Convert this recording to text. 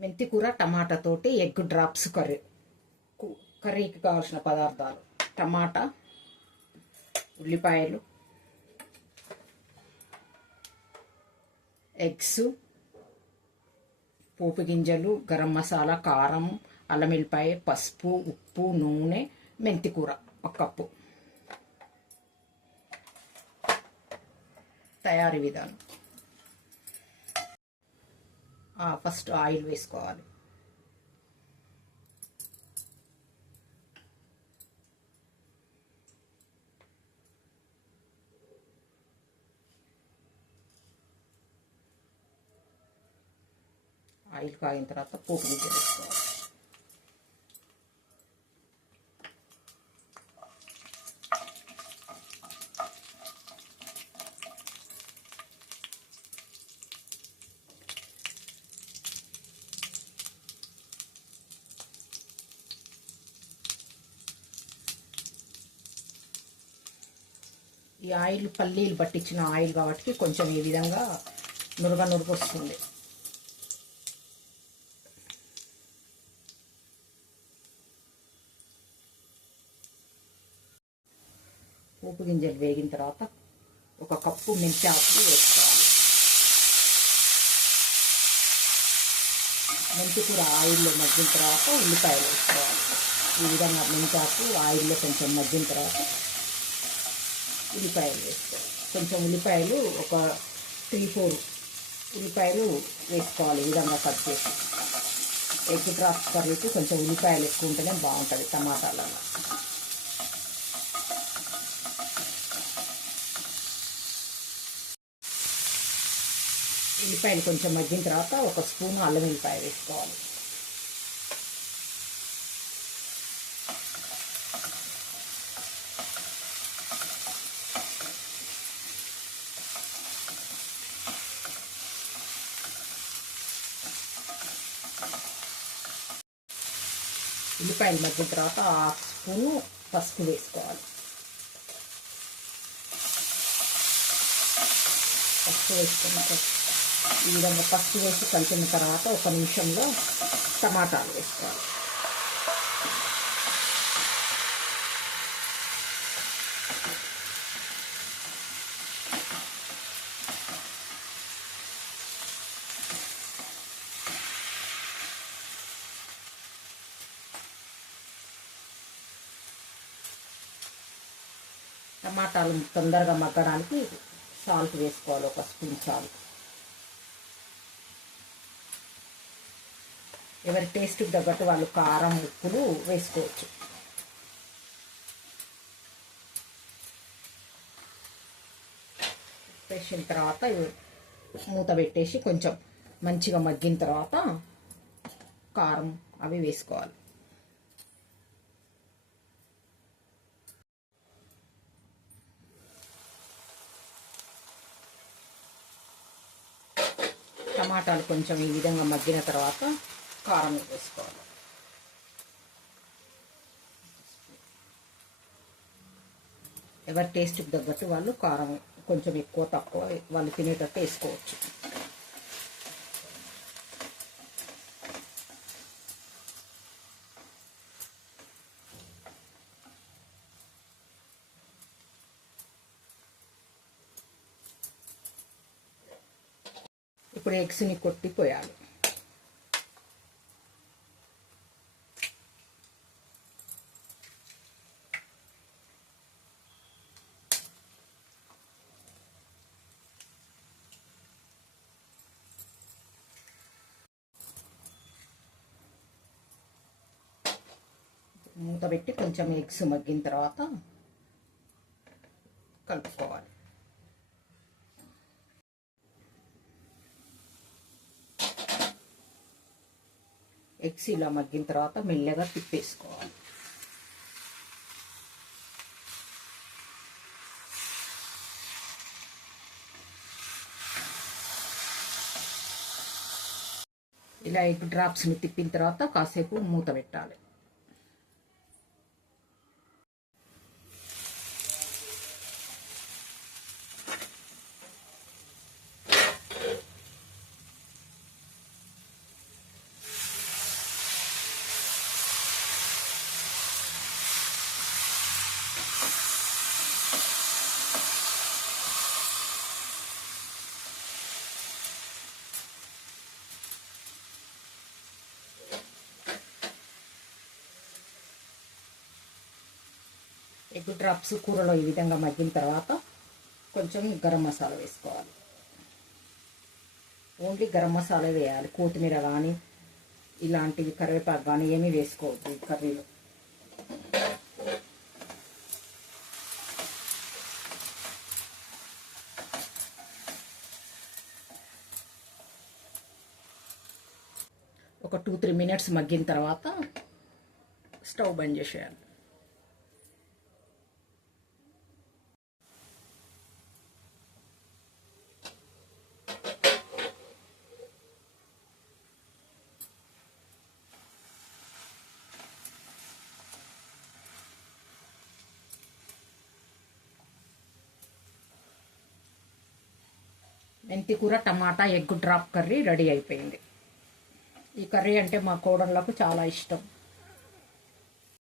మెంతి కూర టమాటా తోటి ఎగ్ డ్రాప్స్ కర్రీకి కావాల్సిన పదార్థాలు: టమాటా, ఉల్లిపాయలు, ఎగ్స్, పోపు గింజలు, గరం మసాలా, కారం, అల్లం వెల్లిపాయ, పసుపు, ఉప్పు, నూనె, మెంతి కూర 1 కప్పు. తయారీ విధానం: ఫస్ట్ ఆయిల్ వేసుకోవాలి. ఆయిల్ కాగిన తర్వాత పోపు గింజలు వేసుకోవాలి. ఈ ఆయిల్ పల్లీలు పట్టించిన ఆయిల్ కాబట్టి కొంచెం ఈ విధంగా నురుగు వస్తుంది. పోపు గింజలు వేగిన తర్వాత 1 కప్పు మెంతి ఆకులు వేసుకోవాలి. మెంతి కూర ఆయిల్లో మగ్గిన తర్వాత ఉల్లిపాయలు వేసుకోవాలి. ఈ విధంగా మెంతి ఆకు ఆయిల్లో కొంచెం మగ్గిన తర్వాత ఉల్లిపాయలు వేసుకోవాలి. కొంచెం ఉల్లిపాయలు ఒక 3-4 ఉల్లిపాయలు వేసుకోవాలి. ఈ విధంగా కట్ చేసి. ఎగ్ డ్రాప్స్ కర్రీకి కొంచెం ఉల్లిపాయలు ఎక్కువ ఉంటేనే బాగుంటుంది టమాటాలలో. ఉల్లిపాయలు కొంచెం మగ్గిన తర్వాత 1 స్పూన్ అల్లం వెల్లిపాయ వేసుకోవాలి. ఉల్లిపాయలు మగ్గిన తర్వాత 1 స్పూను పసుపు వేసుకోవాలి. పసుపు వేసుకున్న ఈ విధంగా పసుపు వేసి కలిపిన తర్వాత 1 నిమిషంలో టమాటాలు వేసుకోవాలి. టమాటాలు తొందరగా మగ్గడానికి సాల్ట్ వేసుకోవాలి. 1 స్పూన్ సాల్ట్. ఎవరి టేస్ట్కి తగ్గట్టు వాళ్ళు కారం, ఉప్పులు వేసుకోవచ్చు. వేసిన తర్వాత మూత పెట్టేసి కొంచెం మంచిగా మగ్గిన తర్వాత కారం అవి వేసుకోవాలి. టమాటాలు కొంచెం ఈ విధంగా మగ్గిన తర్వాత కారం వేసుకోవాలి. ఎవరి టేస్ట్కి తగ్గట్టు వాళ్ళు కారం కొంచెం ఎక్కువ తక్కువ వాళ్ళు తినేటట్టు వేసుకోవచ్చు. ఇప్పుడు ఎగ్స్ని కొట్టిపోయాలి. మూత పెట్టి కొంచెం ఎగ్స్ మగ్గిన తర్వాత కలుపుకోవాలి. ఎగ్స్ ఇలా మగ్గిన తర్వాత మెల్లగా తిప్పేసుకోవాలి. ఇలా ఎగ్ డ్రాప్స్ని తిప్పిన తర్వాత కాసేపు మూత పెట్టాలి. ఎగ్ డ్రాప్స్ కూరలో ఈ విధంగా మగ్గిన తర్వాత కొంచెం గరం మసాలా వేసుకోవాలి. ఓన్లీ గరం మసాలా వేయాలి. కొత్తిమీర కానీ ఇలాంటివి కరివేపాకు కానీ ఏమీ వేసుకోవద్దు ఈ కర్రీలో. ఒక 2-3 మినిట్స్ మగ్గిన తర్వాత స్టవ్ బంద్ చేసేయాలి. మెంతి కూర, టమాటా, ఎగ్ డ్రాప్ కర్రీ రెడీ అయిపోయింది. ఈ కర్రీ అంటే మా కోడళ్ళకు చాలా ఇష్టం.